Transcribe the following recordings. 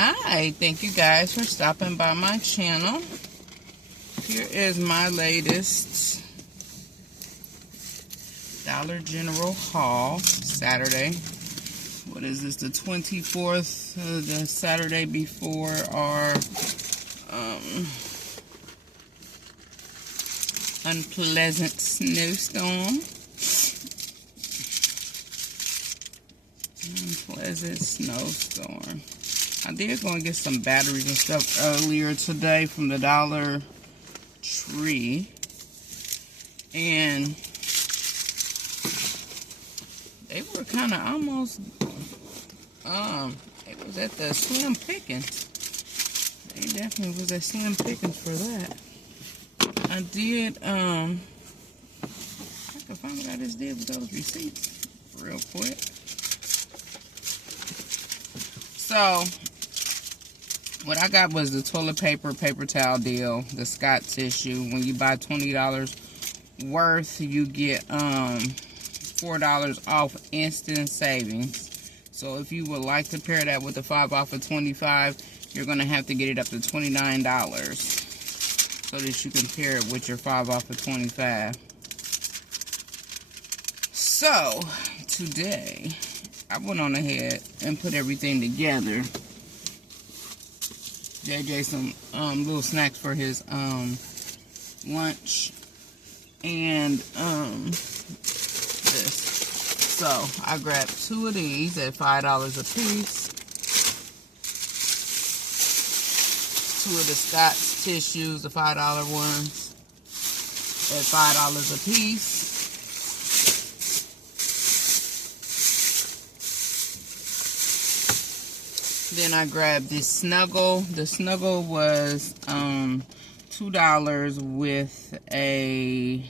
Hi, thank you guys for stopping by my channel. Here is my latest Dollar General haul, Saturday. What is this, the 24th, the Saturday before our unpleasant snowstorm. Unpleasant snowstorm. I did go and get some batteries and stuff earlier today from the Dollar Tree. And they were kind of almost, it was at the Slim Pickens. They definitely was at Slim Pickens for that. I did, I could find what I just did with those receipts real quick. So, what I got was the toilet paper, paper towel deal, the Scott tissue. When you buy $20 worth, you get $4 off instant savings. So if you would like to pair that with the 5 off of 25, you're going to have to get it up to $29 so that you can pair it with your 5 off of 25. So, today, I went on ahead and put everything together. JJ some little snacks for his lunch and this. So I grabbed 2 of these at $5 a piece. 2 of the Scott's tissues, the $5 ones, at $5 a piece. Then I grabbed this Snuggle. The Snuggle was $2 with a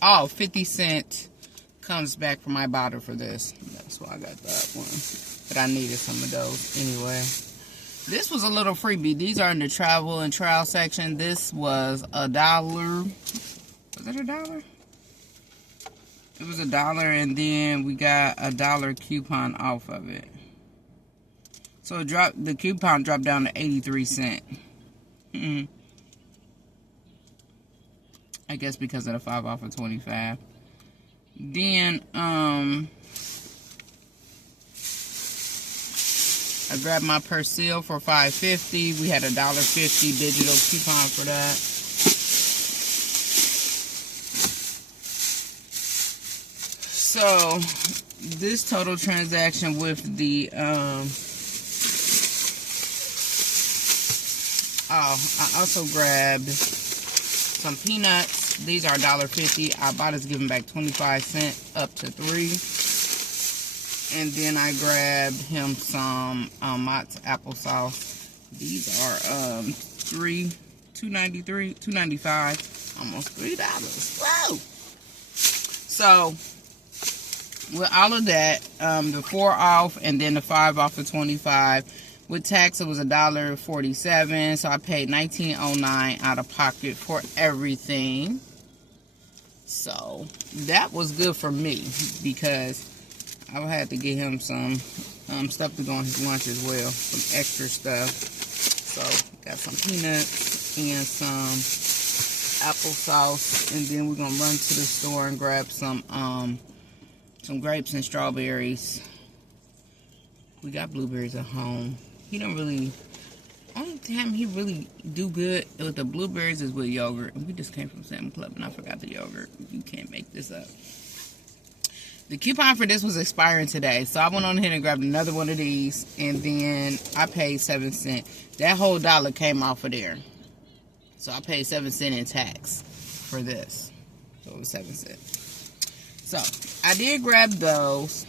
50-cent comes back from my bottle for this. That's why I got that one. But I needed some of those anyway. This was a little freebie. These are in the travel and trial section. This was $1. Was it $1? It was $1, and then we got a $1 coupon off of it. So it dropped. The coupon dropped down to 83 cents. I guess because of the 5 off of 25. Then I grabbed my Persil for $5.50. We had a $1.50 digital coupon for that. So, this total transaction with the, I also grabbed some peanuts. These are $1.50. I bought us giving back 25 cents up to 3. And then I grabbed him some Mott's applesauce. These are $2.95, almost $3. Whoa! So, with all of that, the 4 off and then the 5 off of 25, with tax it was $1.47, so I paid $19.09 out of pocket for everything. So that was good for me because I had to get him some stuff to go on his lunch as well, some extra stuff. So got some peanuts and some applesauce, and then we're gonna run to the store and grab some grapes and strawberries. We got blueberries at home. He don't really, only time he really do good with the blueberries is with yogurt. And we just came from Salmon Club and I forgot the yogurt. You can't make this up. The coupon for this was expiring today, so I went on ahead and grabbed another one of these, and then I paid 7 cents. That whole $1 came off of there. So I paid 7 cents in tax for this. So it was 7 cents. So, I did grab those.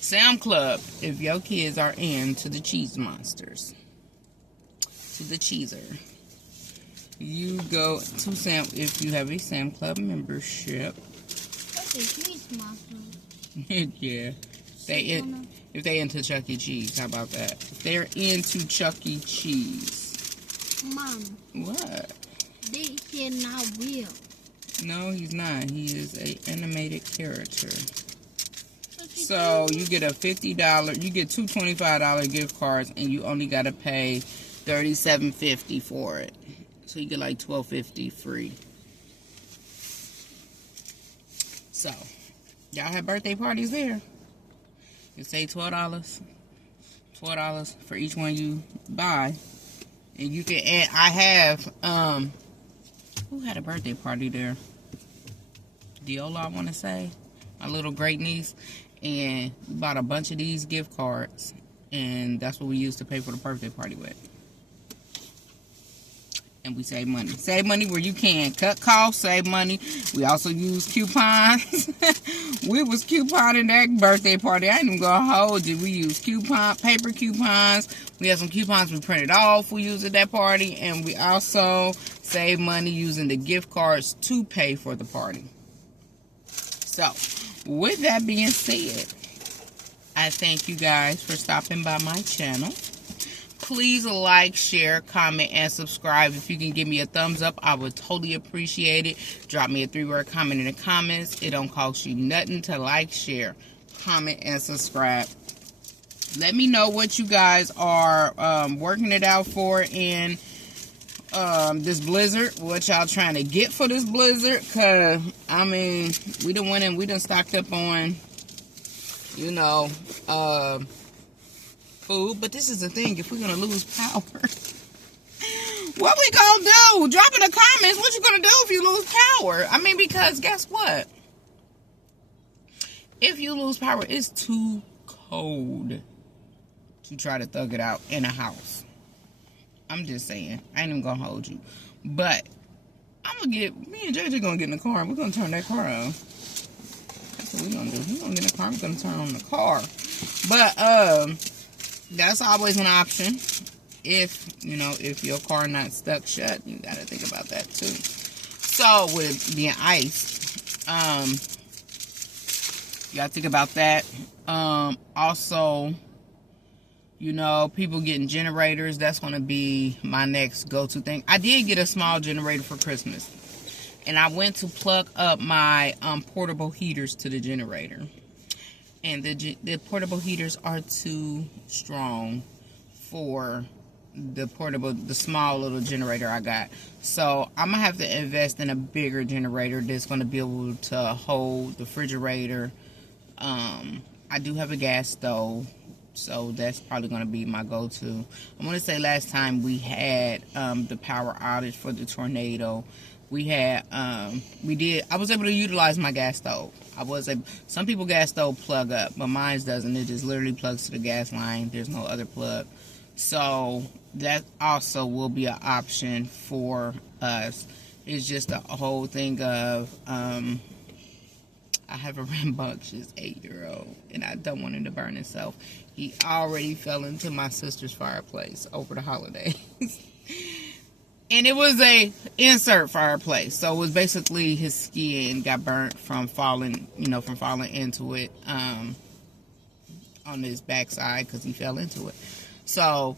Sam Club, if your kids are into the cheese monsters, to the cheeser, you go to Sam, if you have a Sam Club membership. That's a cheese monster. Yeah. If they into Chuck E. Cheese, how about that? If they're into Chuck E. Cheese. Mom. What? They said not real. No, he's not. He is an animated character. So you get a $50, you get two $25 gift cards, and you only gotta pay $37.50 for it. So you get like $12.50 free. So y'all have birthday parties there. You say $12 for each one you buy, and you can add. I have who had a birthday party there? Diola, I want to say, my little great niece, and we bought a bunch of these gift cards, and that's what we used to pay for the birthday party with. And we save money. Save money where you can. Cut costs, save money. We also use coupons. We was couponing that birthday party. I ain't even gonna hold you. We used paper coupons. We had some coupons we printed off we used at that party. And we also save money using the gift cards to pay for the party. So, with that being said, I thank you guys for stopping by my channel. Please like, share, comment, and subscribe. If you can give me a thumbs up, I would totally appreciate it. Drop me a 3-word comment in the comments. It don't cost you nothing to like, share, comment, and subscribe. Let me know what you guys are working it out for in this blizzard. What y'all trying to get for this blizzard. Because, I mean, we done went in, we done stocked up on, you know, food, but this is the thing. If we're gonna lose power, what we gonna do? Drop in the comments what you gonna do if you lose power. I mean, because guess what? If you lose power, it's too cold to try to thug it out in a house. I'm just saying. I ain't even gonna hold you, but me and JJ gonna get in the car and we're gonna turn that car on. That's what we're gonna do. We're gonna get in the car. We're gonna turn on the car, but that's always an option. If, you know, if your car not stuck shut, you got to think about that too. So, with being iced, you got to think about that. Also, you know, people getting generators. That's going to be my next go-to thing. I did get a small generator for Christmas. And I went to plug up my portable heaters to the generator. And the portable heaters are too strong for the small little generator I got. So I'm gonna have to invest in a bigger generator that's gonna be able to hold the refrigerator. I do have a gas stove, so that's probably gonna be my go-to. I want to say last time we had the power outage for the tornado. We had, I was able to utilize my gas stove. Some people gas stove plug up, but mine doesn't. It just literally plugs to the gas line. There's no other plug. So that also will be an option for us. It's just a whole thing of, I have a rambunctious 8-year-old, and I don't want him to burn himself. He already fell into my sister's fireplace over the holidays. And it was a insert fireplace. So it was basically his skin got burnt from falling into it on his backside because he fell into it. So,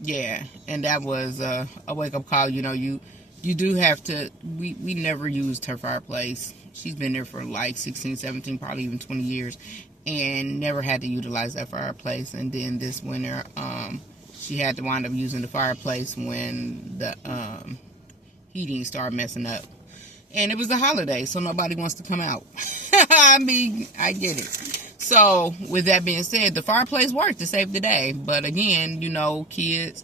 yeah. And that was a wake-up call. You know, you do have to, we never used her fireplace. She's been there for like 16, 17, probably even 20 years. And never had to utilize that fireplace. And then this winter, she had to wind up using the fireplace when the heating started messing up. And it was the holiday, so nobody wants to come out. I mean, I get it. So, with that being said, the fireplace worked to save the day. But again, you know, kids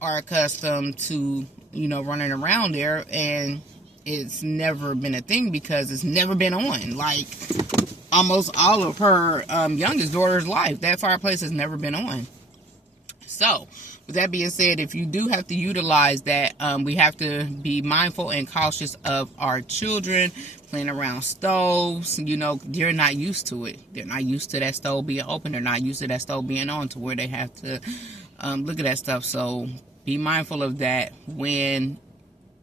are accustomed to, you know, running around there. And it's never been a thing because it's never been on. Like, almost all of her youngest daughter's life, that fireplace has never been on. So, with that being said, if you do have to utilize that, we have to be mindful and cautious of our children playing around stoves. You know, they're not used to it. They're not used to that stove being open. They're not used to that stove being on to where they have to look at that stuff. So, be mindful of that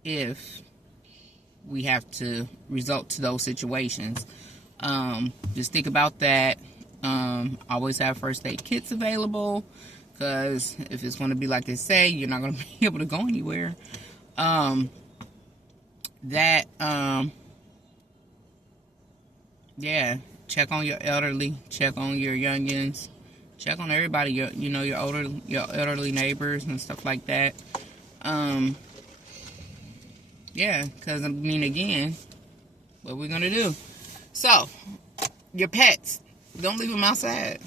if we have to resort to those situations. Just think about that. Always have first aid kits available. Because if it's going to be like they say, you're not going to be able to go anywhere. Yeah. check on your elderly, check on your youngins, check on everybody, your elderly neighbors and stuff like that. Yeah, because I mean, again, what we're gonna do? So, your pets, don't leave them outside.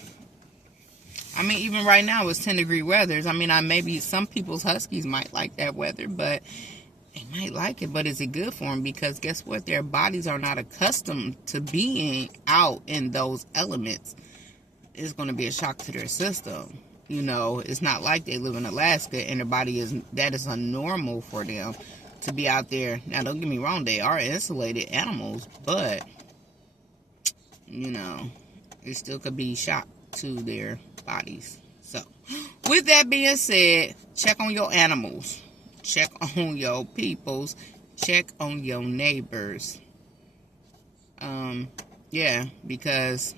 I mean, even right now it's 10-degree weather. I mean, maybe some people's huskies might like that weather, but they might like it. But is it good for them? Because guess what? Their bodies are not accustomed to being out in those elements. It's going to be a shock to their system. You know, it's not like they live in Alaska and their body that is unnormal for them to be out there. Now, don't get me wrong, they are insulated animals, but, you know, it still could be shock to their bodies. So, with that being said, check on your animals. Check on your peoples. Check on your neighbors. Yeah, because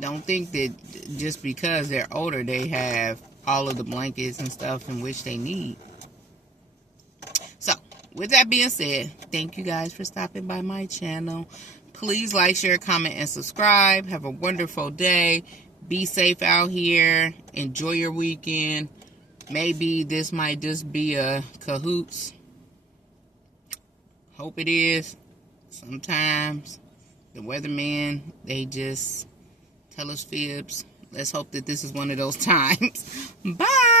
don't think that just because they're older, they have all of the blankets and stuff in which they need. So, with that being said, thank you guys for stopping by my channel. Please like, share, comment, and subscribe. Have a wonderful day. Be safe out here. Enjoy your weekend. Maybe this might just be a cahoots. Hope it is. Sometimes the weathermen, they just tell us fibs. Let's hope that this is one of those times. Bye.